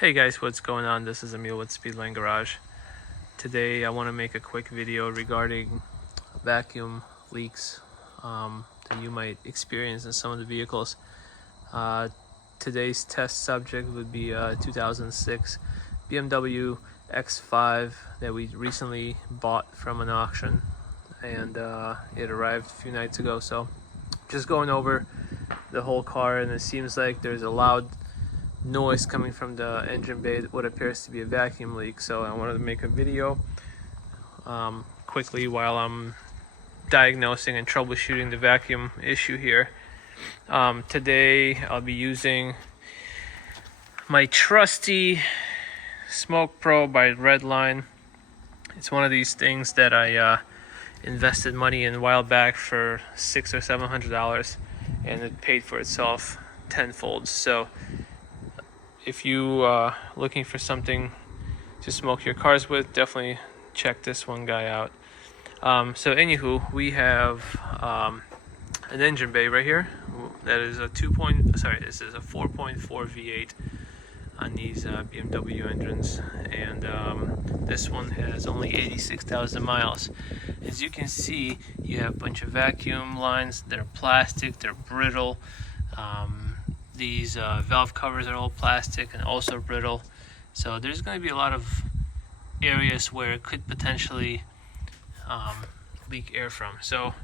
Hey guys, what's going on? This is Emil with Speedline Garage. Today I want to make a quick video regarding vacuum leaks that you might experience in some of the vehicles. Today's test subject would be a 2006 BMW X5 that we recently bought from an auction, and it arrived a few nights ago. So just going over the whole car, and it seems like there's a loud noise coming from the engine bay, what appears to be a vacuum leak. So I wanted to make a video quickly while I'm diagnosing and troubleshooting the vacuum issue here. Today I'll be using my trusty Smoke Pro by Redline. It's one of these things that I invested money in a while back for $600 or $700, and it paid for itself tenfold. So if you are looking for something to smoke your cars with, definitely check this one guy out. So anywho, we have an engine bay right here. That is a this is a 4.4 V8 on these BMW engines, and this one has only 86,000 miles. As you can see, you have a bunch of vacuum lines that are plastic, they're brittle. These valve covers are all plastic and also brittle, so there's going to be a lot of areas where it could potentially leak air from. So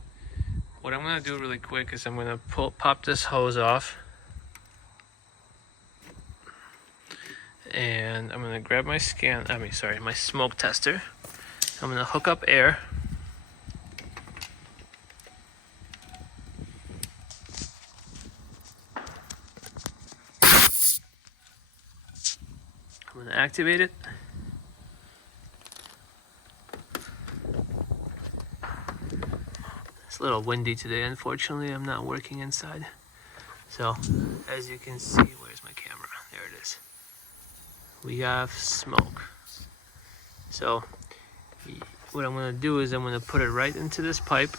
what I'm going to do really quick is I'm going to pop this hose off, and I'm going to grab my my smoke tester. I'm going to hook up air. I'm going to activate it. It's a little windy today, unfortunately. I'm not working inside. So, as you can see, where's my camera? There it is. We have smoke. So, what I'm going to do is I'm going to put it right into this pipe,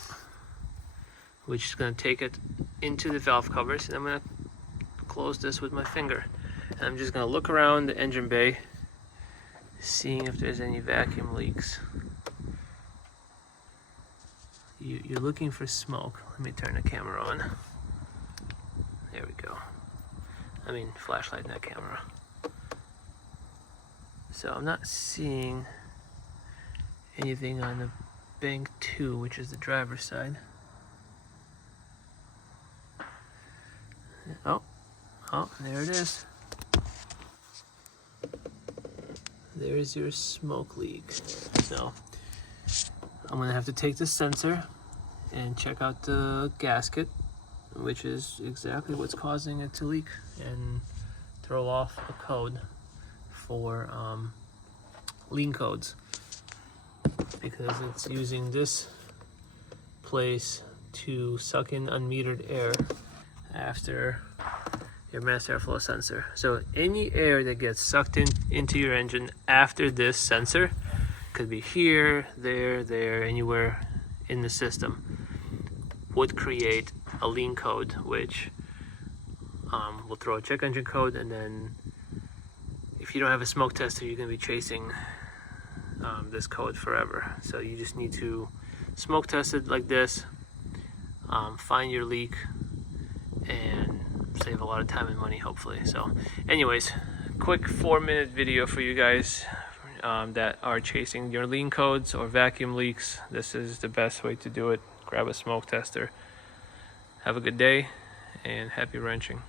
which is going to take it into the valve covers, and I'm going to close this with my finger. And I'm just going to look around the engine bay, seeing if there's any vacuum leaks. You're looking for smoke. Let me turn the camera on. There we go. Flashlight, not camera. So I'm not seeing anything on the bank 2, which is the driver's side. Oh, there it is. There's your smoke leak. So I'm gonna have to take the sensor and check out the gasket, which is exactly what's causing it to leak, and throw off a code for lean codes, because it's using this place to suck in unmetered air after your master airflow sensor. So any air that gets sucked into your engine after this sensor, could be here, there, anywhere in the system, would create a lean code, which will throw a check engine code. And then if you don't have a smoke tester, you're going to be chasing this code forever. So you just need to smoke test it like this, find your leak, and save a lot of time and money, hopefully. So anyways, quick 4-minute video for you guys that are chasing your lean codes or vacuum leaks. This is the best way to do it. Grab a smoke tester. Have a good day and happy wrenching.